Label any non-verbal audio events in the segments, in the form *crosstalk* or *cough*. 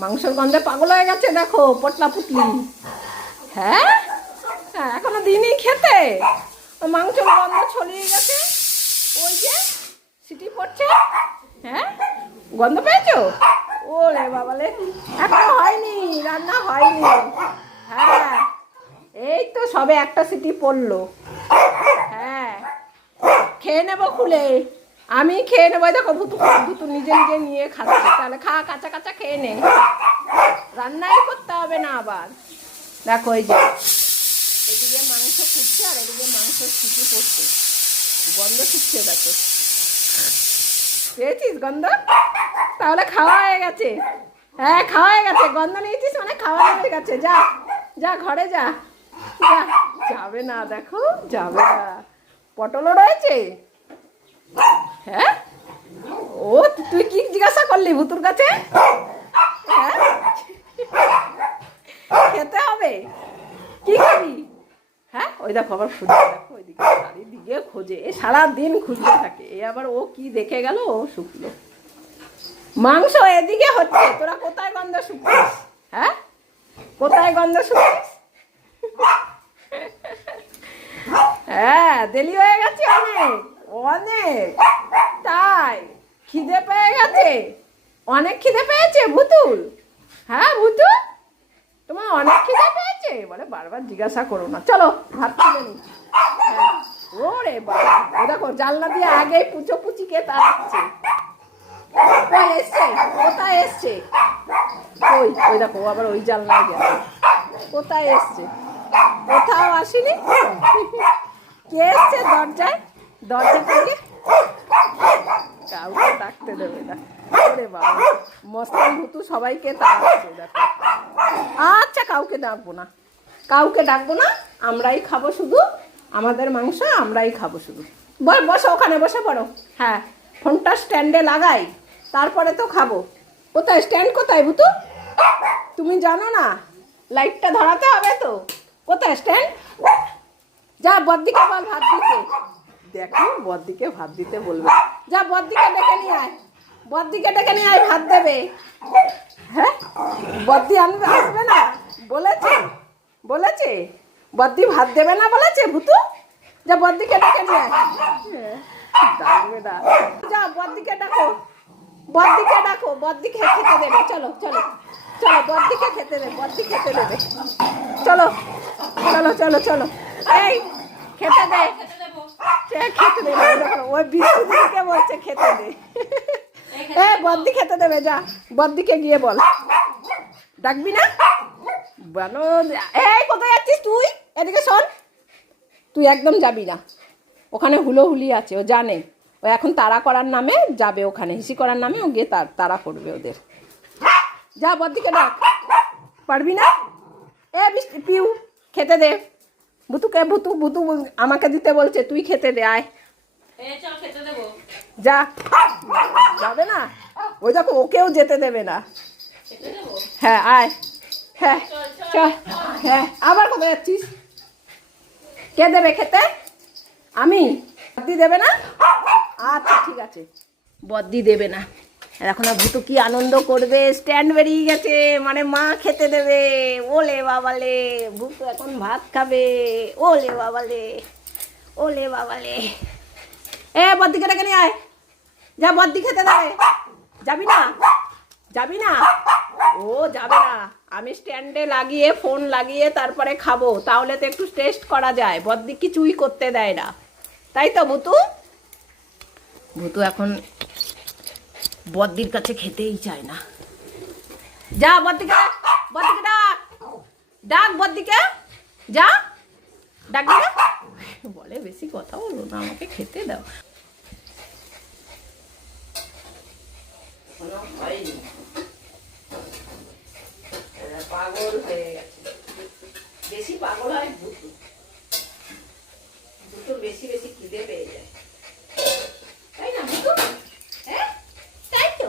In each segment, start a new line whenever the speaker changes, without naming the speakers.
মাংসের গন্ধে পাগল হয়ে গেছে, দেখো, পটলা পুতলি হ্যাঁ? হ্যাঁ এখনও দিনই খেতে। মাংসের গন্ধ ছড়িয়ে গেছে। ওই যে, সিটি পড়ছে। হ্যাঁ? গন্ধ পেয়েছ? ওরে বাবালে এখনও হয়নি, রান্না হয়নি। হ্যাঁ এই তো সবে একটা সিটি পড়ল। হ্যাঁ খেয়ে নেব খুলে। আমি খেয়ে নেব দেখো ভুতু ভুতু নিজে নিজে নিয়ে খাচ্ছে। তাহলে খা, কাঁচা কাঁচা খেয়ে নে। রান্নাই করতে হবে না আবার। দেখো এই যে, এদিকে মাংস ফুটছে আর এদিকে মাংস সিটি পড়ছে। গন্ধ ছুটছে দেখো। পেয়েছিস গন্ধ? তাহলে খাওয়া হয়ে গেছে। হ্যাঁ খাওয়া হয়ে গেছে। গন্ধ নিয়েছিস মানে খাওয়া হয়ে গেছে। যা যা, ঘরে যা। যা, যাবে না, দেখো, যাবে না। পটলও রয়েছে? হ্যাঁ? ও তুই কি জিজ্ঞাসা করলি ভুতুর কাছে? হ্যাঁ? খেতে হবে? কি খাবি? হ্যাঁ? ওই দেখো, আবার খুঁজে দেখো ওইদিকে চারিদিকে খোঁজে, সারাদিন খুঁজতে থাকে। এ আবার ও কি দেখে গেল? ও শুকলো। মাংস এদিকে হচ্ছে, তোরা কোথায় গন্ধ শুকিস হ্যাঁ? কোথায় গন্ধ শুকিস হ্যাঁ দেরি হয়ে গেছে, অনেক। অনেক। তাই খিদে পেয়ে গেছে? অনেক খিদে পেয়েছে, ভুতুল? হ্যাঁ ভুতুল? তোমার অনেক খিদে পেয়েছে? বলে বারবার জিজ্ঞাসা করো না। চলো, ভাত তুলে নি হ্যাঁ ওরে বাবা। দেখো, জানলা দিয়ে আগেই পুচো পুচিকে তাড়াচ্ছে। কই এসছে? কোথায় এসছে? ওই ওই দেখো আবার ওই জানলায় গেছে কোথায় এসছে? কোথাও আসেনি? কে এসছে দরজায়? কাউকে ডাকতে দেবে না। সবাইকে আচ্ছা কাউকে ডাকবো না। কাউকে ডাকবো না, আমরাই খাব শুধু। আমাদের মাংস, আমরাই খাব শুধু। বসো ওখানে বসে পড়ো। হ্যাঁ ফোনটা স্ট্যান্ডে লাগাই, তারপরে তো খাব। কোথায়? স্ট্যান্ড কোথায়, ভুতু? তুমি জানো না, লাইটটা ধরাতে হবে তো। কোথায়? স্ট্যান্ড? যা, বদ্দিকে বল ভাত দিতে দেখো, বদ্দিকে ভাত দিতে বলবে। যা, বদ্দিকে ডেকে নিয়ে আয়। বদ্দিকে ডেকে নিয়ে আয়, ভাত দেবে। হ্যাঁ? বদ্দি আনবে, আসবে না। বলেছে বলেছে। বদ্দি ভাত দেবে না বলেছে, ভুতু? যা, বদ্দিকে ডেকে নিয়ে আয়। যা, বদ্দিকে ডাকো। বদ্দিকে ডাকো, বদ্দি খেতে দেবে। চলো চলো চলো, বদ্দিকে খেতে দেবে বদ্দি খেতে দেবে। চলো চলো চলো চলো। এই, খেতে দে। সে খেতে ওই বলছে খেতে দে। এ বদ্দি খেতে দেবে যা। বদ্দিকে গিয়ে বল। ডাকবি না? বলো এই কোথায় যাচ্ছিস তুই? এদিকে শোন। তুই একদম যাবি না। ওখানে হুলো হুলি আছে ও জানে। ও এখন তাড়া করার নামে যাবে ওখানে। হিসি করার নামে ও গিয়ে তার তাড়া করবে ওদের। যা বদ্দিকে ডাক। পারবি না? এ বৃষ্টি পিউ খেতে দে। ভুতুকে বুতু বুতু আমাকে দিতে বলছে তুই খেতে দে আয়। যা। যাবে না? ওই দেখো ওকেও যেতে দেবে না। হ্যাঁ আয়। হ্যাঁ চল হ্যাঁ আবার কোথায় যাচ্ছিস? কে দেবে খেতে? আমি? বদ্দি দেবে না? আচ্ছা ঠিক আছে। বদ্দি দেবে না। এখন আর ভুতু কি আনন্দ করবে? স্ট্যান্ড বেরিয়ে গেছে। মানে মা খেতে দেবে। ওলে বাবালে ভুতু এখন ভাত খাবে। ওলে বাবালে ওলে বাবালে। এ, বদ্দিকে ডেকে নিয়ে আয়। যা বদ্দি খেতে দেবে। যাবি না? যাবি না? ও, যাবে না। আমি স্ট্যান্ডে লাগিয়ে ফোন লাগিয়ে তারপরে খাব। তাহলে তো একটু টেস্ট করা যায়। বদ্দি কিছুই করতে দেয় না। তাই তো ভুতু ভুতু এখন বদ্দির কাছে খেতেই চায় না যা বদ্দিকে ডাক, বদ্দিকে ডাক ডাক বদ্দিকে যা ডাকবি না বলে বেশি কথা বলো না আমাকে খেতে দাও কোনো হয়নি এরা পাগল হয়ে গেছে বেশি পাগল হয় ভুতু ভুতুর বেশি বেশি খিদে পেয়ে যায় তাই না ভুতু হ্যাঁ তাই তো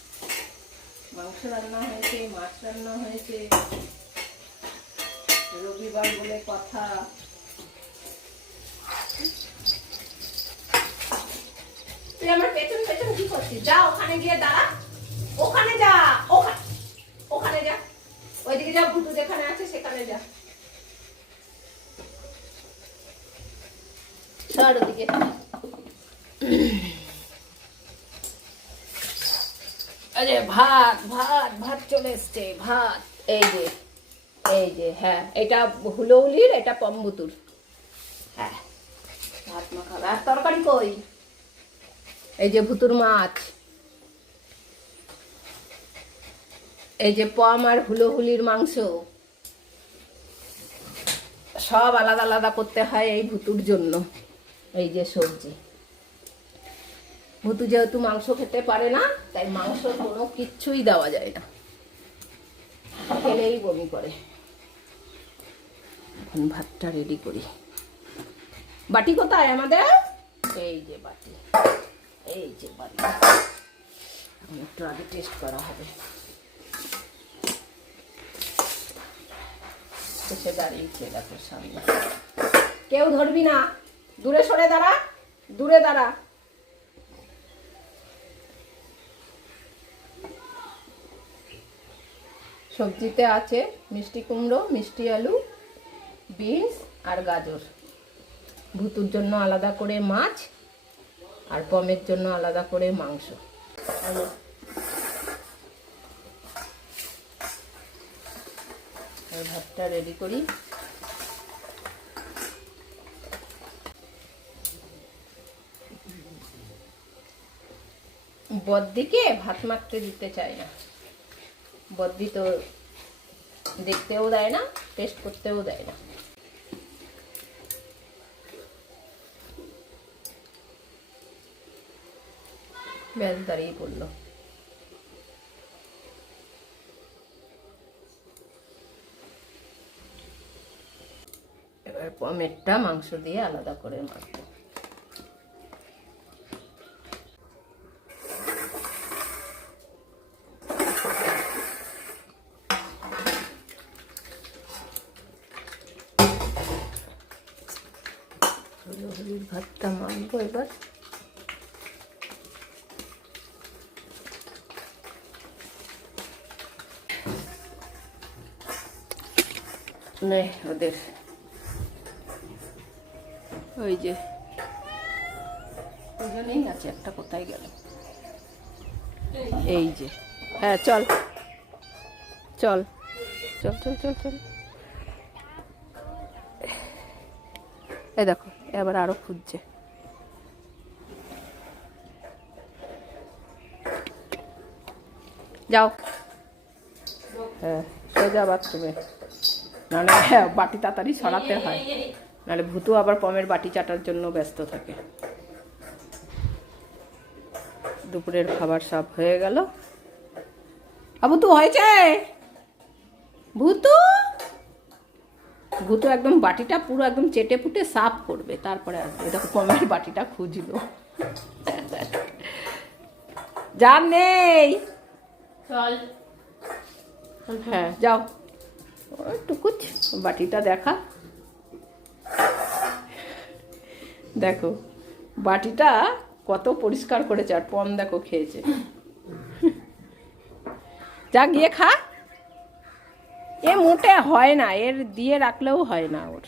মাংস রান্না হয়েছে, মাছ রান্না হয়েছে। রবিবার বলে কথা। তুই আমার পেছন পেছন কি করছিস? যা, ওখানে গিয়ে দাঁড়া। ওখানে যা ওখানে ওখানে যা। ওইদিকে যা ভুতু যেখানে আছে, সেখানে যা। সর ওদিকে আরে ভাত ভাত ভাত চলে এসছে, ভাত। এই যে এই যে হ্যাঁ এটা হুলৌলির এটা পম্বুতুর। হ্যাঁ ভাত মাখাবে। আর তরকারি কই? এই যে ভুতুর মাছ। এই যে পম আর হুলোহুলির মাংস। সব আলাদা আলাদা করতে হয় এই ভুতুর জন্য। এই যে সবজি। ভুতু যেহেতু মাংস খেতে পারে না, তাই মাংস কোনো কিচ্ছুই দেওয়া যায় না। খেলেই বমি করে। এখন ভাতটা রেডি করি। বাটি কোথায় আমাদের? এই যে বাটি। এই যে বাটি। এখন একটু আগে টেস্ট করা হবে। এসে দাঁড়িয়েছে দেখো সামনে। কেউ ধরবি না। দূরে সরে দাঁড়া। দূরে দাঁড়া। সবজিতে আছে মিষ্টি কুমড়ো, মিষ্টি আলু, বিনস আর গাজর। ভুতুর জন্য আলাদা করে মাছ আর পমের জন্য আলাদা করে মাংস। ভাতটা রেডি করি। বদ্দিকে ভাত মাখতে দিতে চাই না। বদ্দি তো দেখতেও দেয় না টেস্ট করতেও দেয় না। ব্যাস, দাঁড়িয়ে পড়ল। এবার পমেরটা মাংস দিয়ে আলাদা করে মাখবো। ভাতটা এবার। নে ওদের। ওই যে ওজনেই আছে, একটা কোথায় গেল? এই যে হ্যাঁ চল। চল চল চল চল চল। এই দেখো। এবার আরও খুঁজছে। যাও। হ্যাঁ সোজা নাহলে *laughs* বাটি তাড়াতাড়ি সরাতে হয়। নাহলে ভূতু আবার পমের বাটি চাটার জন্য ব্যস্ত থাকে। দুপুরের খাবার সব হয়ে গেল। আবু তো হয়েছে? ভূতু! ভূতু একদম বাটিটা পুরো একদম চেটে ফুটে সাফ করবে তারপরে আসবে। দেখো পমের বাটিটা খুঁজলো। যার নেই। হ্যাঁ যাও। টুকুচ বাটিটা দেখা। দেখো বাটিটা কত পরিষ্কার করেছে আর পম দেখো খেয়েছে। যা গিয়ে খা। এ মোটে হয় না এর দিয়ে রাখলেও হয় না ওর।